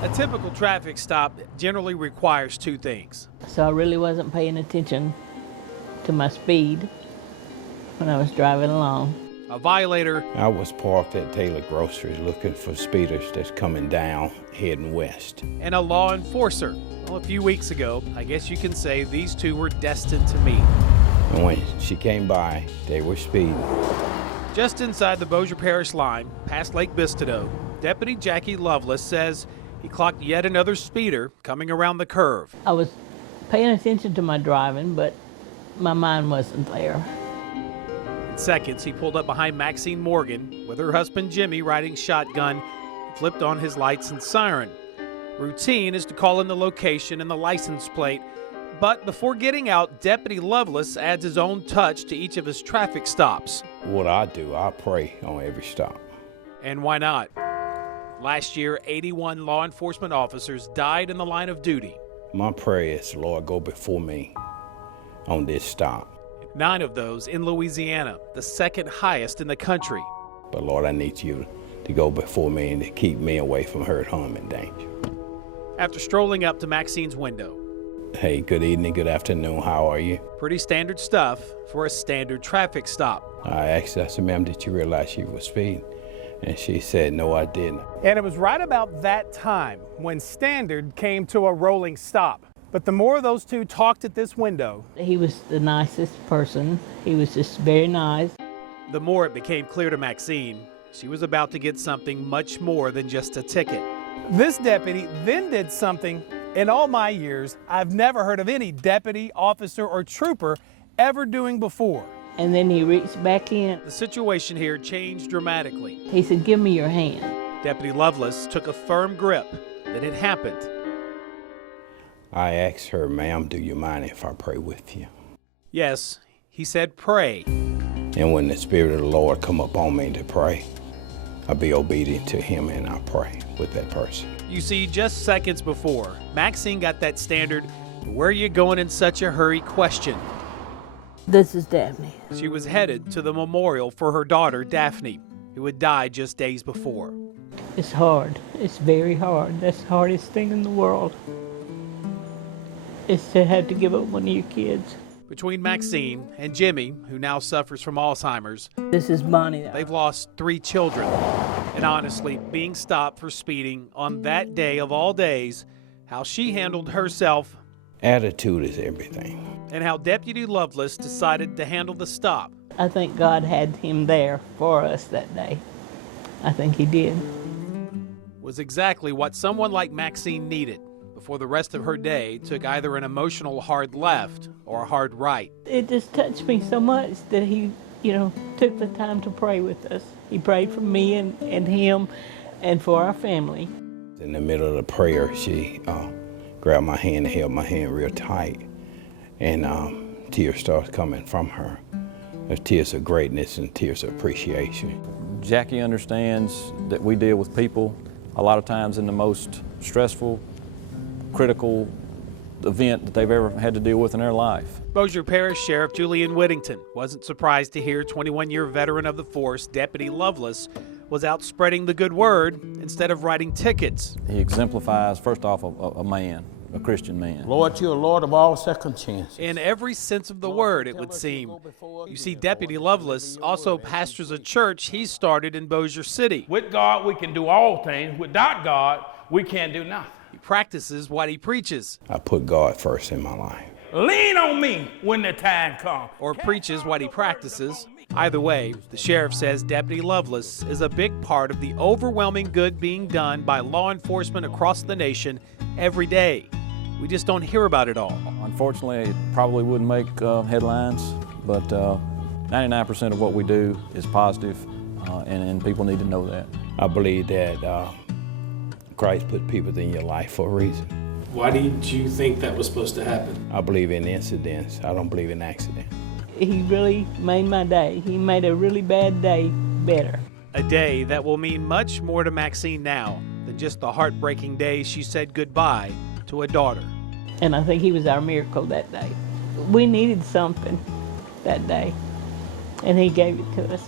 A typical traffic stop generally requires two things. So I really wasn't paying attention to my speed when I was driving along. A violator. I was parked at Taylor Grocery looking for speeders that's coming down, heading west. And a law enforcer. Well, a few weeks ago, I guess you can say these two were destined to meet. And when she came by, they were speeding. Just inside the Bossier Parish line, past Lake Bistineau, Deputy Jackie Lovelace says he clocked yet another speeder coming around the curve. I was paying attention to my driving, but my mind wasn't there. In seconds, he pulled up behind Maxine Morgan with her husband Jimmy riding shotgun, flipped on his lights and siren. Routine is to call in the location and the license plate, but before getting out, Deputy Lovelace adds his own touch to each of his traffic stops. What I do, I pray on every stop. And why not? Last year, 81 law enforcement officers died in the line of duty. My prayer is, Lord, go before me on this stop. 9 of those in Louisiana, the second highest in the country. But Lord, I need you to go before me and to keep me away from hurt, harm, and danger. After strolling up to Maxine's window. Hey, good evening, good afternoon, how are you? Pretty standard stuff for a standard traffic stop. I asked her, I said, ma'am, did you realize you were speeding? And she said, no, I didn't. And it was right about that time when Standard came to a rolling stop. But the more those two talked at this window, He was the nicest person. He was just very nice. The more it became clear to Maxine, she was about to get something much more than just a ticket. this deputy then did something in all my years I've never heard of any deputy, officer, or trooper ever doing before. And then he reached back in. The situation here changed dramatically. He said, "Give me your hand." Deputy Lovelace took a firm grip that had happened. I asked her, ma'am, do you mind if I pray with you? Yes, he said pray. And when the Spirit of the Lord come upon me to pray, I'll be obedient to him and I pray with that person. You see, just seconds before, Maxine got that standard, "Where are you going in such a hurry?" question. This is Daphne. She was headed to the memorial for her daughter, Daphne, who had died just days before. It's hard. It's very hard. That's the hardest thing in the world. Is to have to give up one of your kids. Between Maxine and Jimmy, who now suffers from Alzheimer's, This is Bonnie. they've lost 3 children. And honestly, being stopped for speeding on that day of all days, how she handled herself, Attitude is everything. and how Deputy Lovelace decided to handle the stop. I think God had him there for us that day. I think he did. Was exactly what someone like Maxine needed before the rest of her day took either an emotional hard left or a hard right. It just touched me so much that he, took the time to pray with us. He prayed for me and him and for our family. In the middle of the prayer, she grabbed my hand and held my hand real tight. And tears started coming from her. There's tears of greatness and tears of appreciation. Jackie understands that we deal with people a lot of times in the most stressful, critical event that they've ever had to deal with in their life. Bossier Parish Sheriff Julian Whittington wasn't surprised to hear 21-year veteran of the force, Deputy Lovelace, was out spreading the good word instead of writing tickets. He exemplifies, first off, a man, a Christian man. Lord, you're a Lord of all second chances. In every sense of the word, it would seem. You see, Deputy Lovelace also pastors a church he started in Bossier City. With God, we can do all things. Without God, we can't do nothing. He practices what he preaches, I put God first in my life. Lean on me when the time comes. or preaches what he practices. Either way, the sheriff says Deputy Lovelace is a big part of the overwhelming good being done by law enforcement across the nation every day. We just don't hear about it all. Unfortunately, it probably wouldn't make headlines, but 99% of what we do is positive, and people need to know that. I believe that Christ put people in your life for a reason. Why did you think that was supposed to happen? I believe in incidents. I don't believe in accidents. He really made my day. He made a really bad day better. A day that will mean much more to Maxine now than just the heartbreaking day she said goodbye to a daughter. And I think he was our miracle that day. We needed something that day, and he gave it to us.